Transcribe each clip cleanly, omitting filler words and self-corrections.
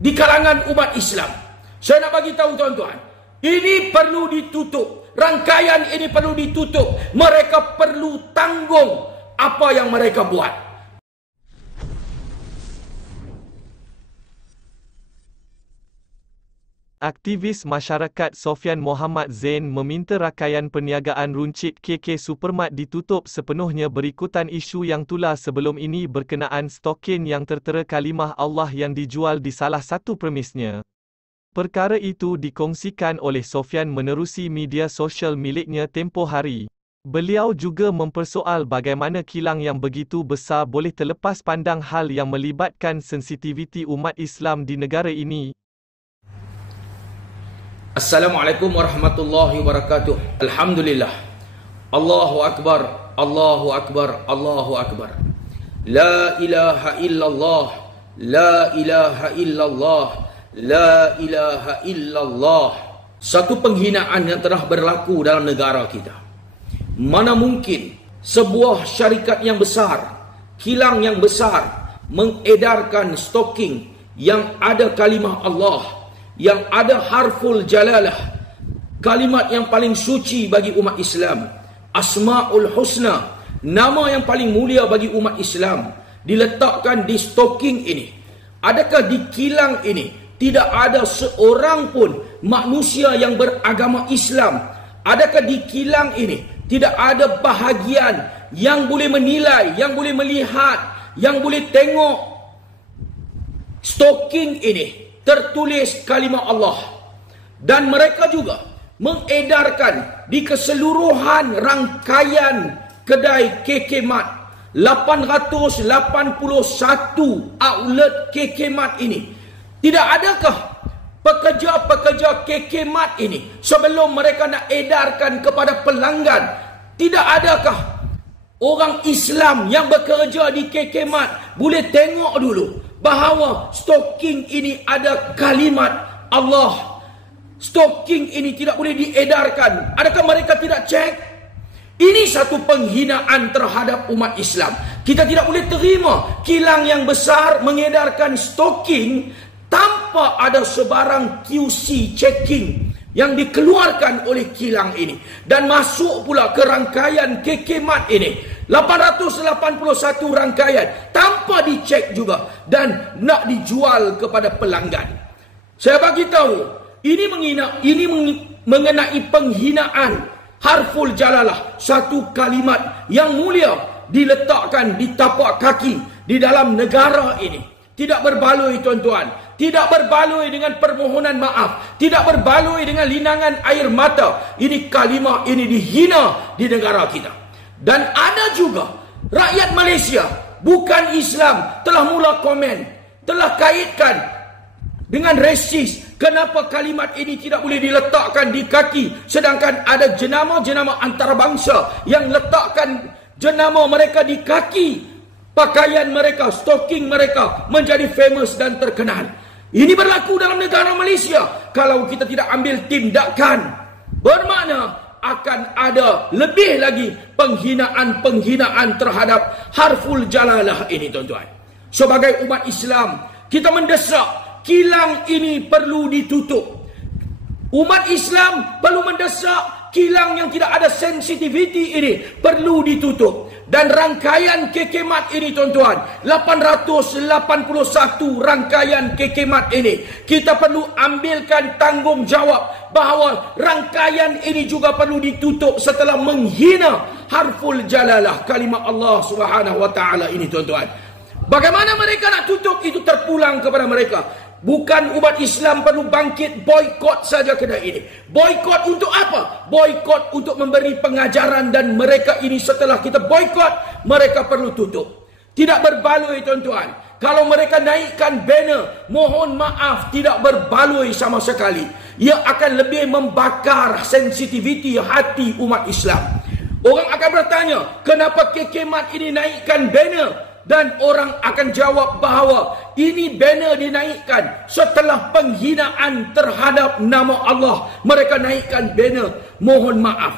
di kalangan umat Islam. Saya nak bagi tahu tuan-tuan, ini perlu ditutup. Rangkaian ini perlu ditutup. Mereka perlu tanggung apa yang mereka buat. Aktivis masyarakat Sofian Muhammad Zain meminta rangkaian perniagaan runcit KK Supermart ditutup sepenuhnya berikutan isu yang tular sebelum ini berkenaan stokin yang tertera kalimah Allah yang dijual di salah satu premisnya. Perkara itu dikongsikan oleh Sofian menerusi media sosial miliknya tempoh hari. Beliau juga mempersoal bagaimana kilang yang begitu besar boleh terlepas pandang hal yang melibatkan sensitiviti umat Islam di negara ini. Assalamualaikum warahmatullahi wabarakatuh. Alhamdulillah. Allahu Akbar, Allahu Akbar, Allahu Akbar. La ilaha illallah, la ilaha illallah, la ilaha illallah. Satu penghinaan yang telah berlaku dalam negara kita. Mana mungkin sebuah syarikat yang besar, kilang yang besar, mengedarkan stoking yang ada kalimah Allah, yang ada harful jalalah, kalimat yang paling suci bagi umat Islam, Asmaul Husna, nama yang paling mulia bagi umat Islam, diletakkan di stoking ini. Adakah di kilang ini tidak ada seorang pun manusia yang beragama Islam? Adakah di kilang ini tidak ada bahagian yang boleh menilai, yang boleh melihat, yang boleh tengok stoking ini tertulis kalimah Allah? Dan mereka juga mengedarkan di keseluruhan rangkaian kedai KK Mart, 881 outlet KK Mart ini. Tidak adakah pekerja-pekerja KK Mart ini sebelum mereka nak edarkan kepada pelanggan, tidak adakah orang Islam yang bekerja di KK Mart boleh tengok dulu bahawa stoking ini ada kalimat Allah? Stoking ini tidak boleh diedarkan. Adakah mereka tidak cek? Ini satu penghinaan terhadap umat Islam. Kita tidak boleh terima kilang yang besar mengedarkan stoking tanpa ada sebarang QC checking yang dikeluarkan oleh kilang ini. Dan masuk pula ke rangkaian KK Mart ini, 881 rangkaian tanpa dicek juga dan nak dijual kepada pelanggan. Saya bagi tahu, ini mengenai penghinaan harful jalalah, satu kalimat yang mulia diletakkan di tapak kaki di dalam negara ini. Tidak berbaloi tuan-tuan, tidak berbaloi dengan permohonan maaf, tidak berbaloi dengan linangan air mata. Ini kalimah ini dihina di negara kita. Dan ada juga rakyat Malaysia bukan Islam telah mula komen, telah kaitkan dengan resis. Kenapa kalimat ini tidak boleh diletakkan di kaki, sedangkan ada jenama-jenama antarabangsa yang letakkan jenama mereka di kaki. Pakaian mereka, stoking mereka menjadi famous dan terkenal. Ini berlaku dalam negara Malaysia. Kalau kita tidak ambil tindakan, bermakna akan ada lebih lagi penghinaan-penghinaan terhadap harful jalalah ini tuan-tuan. Sebagai umat Islam, kita mendesak kilang ini perlu ditutup. Umat Islam perlu mendesak kilang yang tidak ada sensitiviti ini perlu ditutup. Dan rangkaian KK Mart ini tuan-tuan, 881 rangkaian KK Mart ini, kita perlu ambilkan tanggungjawab bahawa rangkaian ini juga perlu ditutup setelah menghina harful jalalah kalimah Allah Subhanahu wa taala ini tuan-tuan. Bagaimana mereka nak tutup itu terpulang kepada mereka. Bukan umat Islam perlu bangkit boikot saja kedai ini. Boikot untuk apa? Boikot untuk memberi pengajaran, dan mereka ini setelah kita boikot, mereka perlu tutup. Tidak berbaloi tuan-tuan. Kalau mereka naikkan banner, mohon maaf, tidak berbaloi sama sekali. Ia akan lebih membakar sensitiviti hati umat Islam. Orang akan bertanya, kenapa KK Mart ini naikkan banner? Dan orang akan jawab bahawa ini banner dinaikkan setelah penghinaan terhadap nama Allah. Mereka naikkan banner mohon maaf.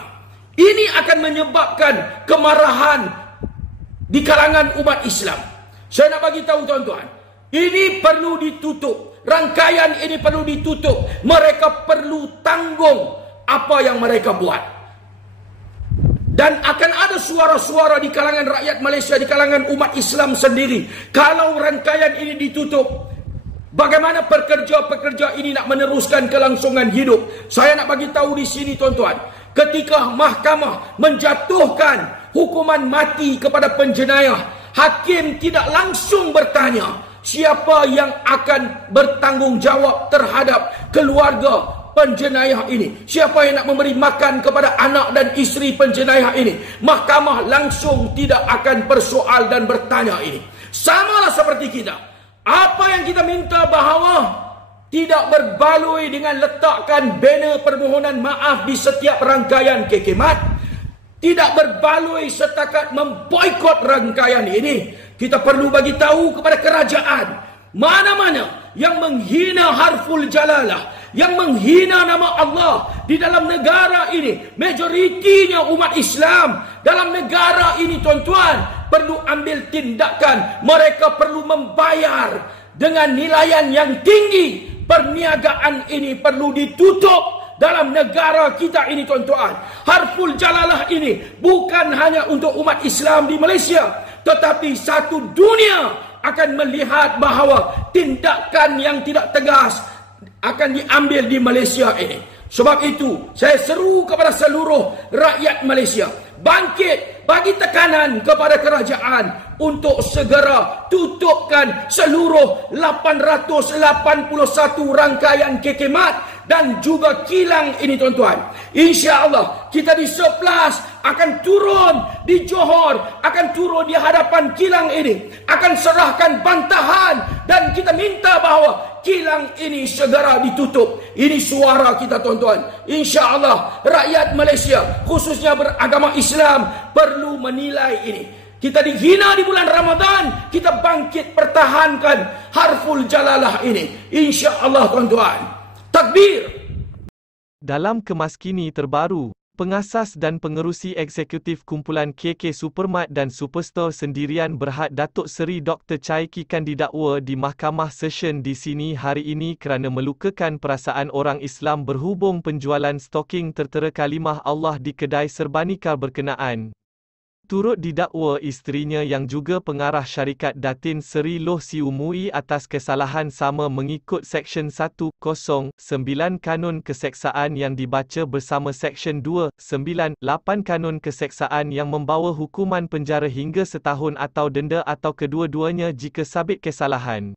Ini akan menyebabkan kemarahan di kalangan umat Islam. Saya nak bagi tahu tuan-tuan, ini perlu ditutup. Rangkaian ini perlu ditutup. Mereka perlu tanggung apa yang mereka buat. Dan akan ada suara-suara di kalangan rakyat Malaysia, di kalangan umat Islam sendiri. Kalau rangkaian ini ditutup, bagaimana pekerja-pekerja ini nak meneruskan kelangsungan hidup? Saya nak bagi tahu di sini tuan-tuan, ketika mahkamah menjatuhkan hukuman mati kepada penjenayah, hakim tidak langsung bertanya siapa yang akan bertanggungjawab terhadap keluarga penjenayah ini, siapa yang nak memberi makan kepada anak dan isteri penjenayah ini. Mahkamah langsung tidak akan persoal dan bertanya ini. Samalah seperti kita. Apa yang kita minta bahawa tidak berbaloi dengan letakkan banner permohonan maaf di setiap rangkaian KK-MAT, tidak berbaloi setakat memboikot rangkaian ini. Kita perlu bagi tahu kepada kerajaan, mana-mana yang menghina harful jalalah, yang menghina nama Allah di dalam negara ini, majoritinya umat Islam dalam negara ini tuan-tuan, perlu ambil tindakan. Mereka perlu membayar dengan nilaian yang tinggi. Perniagaan ini perlu ditutup dalam negara kita ini tuan-tuan. Harful jalalah ini bukan hanya untuk umat Islam di Malaysia, tetapi satu dunia akan melihat bahawa tindakan yang tidak tegas akan diambil di Malaysia ini. Sebab itu, saya seru kepada seluruh rakyat Malaysia, bangkit, bagi tekanan kepada kerajaan untuk segera tutupkan seluruh 881 rangkaian KK-MAT dan juga kilang ini tuan-tuan. InsyaAllah kita di 11 akan turun di Johor, akan turun di hadapan kilang ini, akan serahkan bantahan dan kita minta bahawa kilang ini segera ditutup. Ini suara kita tuan-tuan. InsyaAllah rakyat Malaysia, khususnya beragama Islam, perlu menilai ini. Kita dihina di bulan Ramadan, kita bangkit pertahankan harful jalalah ini. InsyaAllah tuan-tuan. Takbir. Dalam kemas kini terbaru, pengasas dan pengerusi eksekutif kumpulan KK Supermart dan Superstore Sendirian Berhad Datuk Seri Dr. Chai Kikan didakwa di Mahkamah Session di sini hari ini kerana melukakan perasaan orang Islam berhubung penjualan stoking tertera kalimah Allah di kedai serbanikal berkenaan. Turut didakwa isterinya yang juga pengarah syarikat Datin Seri Loh Siumui atas kesalahan sama mengikut Seksyen 109 Kanun Keseksaan yang dibaca bersama Seksyen 298 Kanun Keseksaan yang membawa hukuman penjara hingga setahun atau denda atau kedua-duanya jika sabit kesalahan.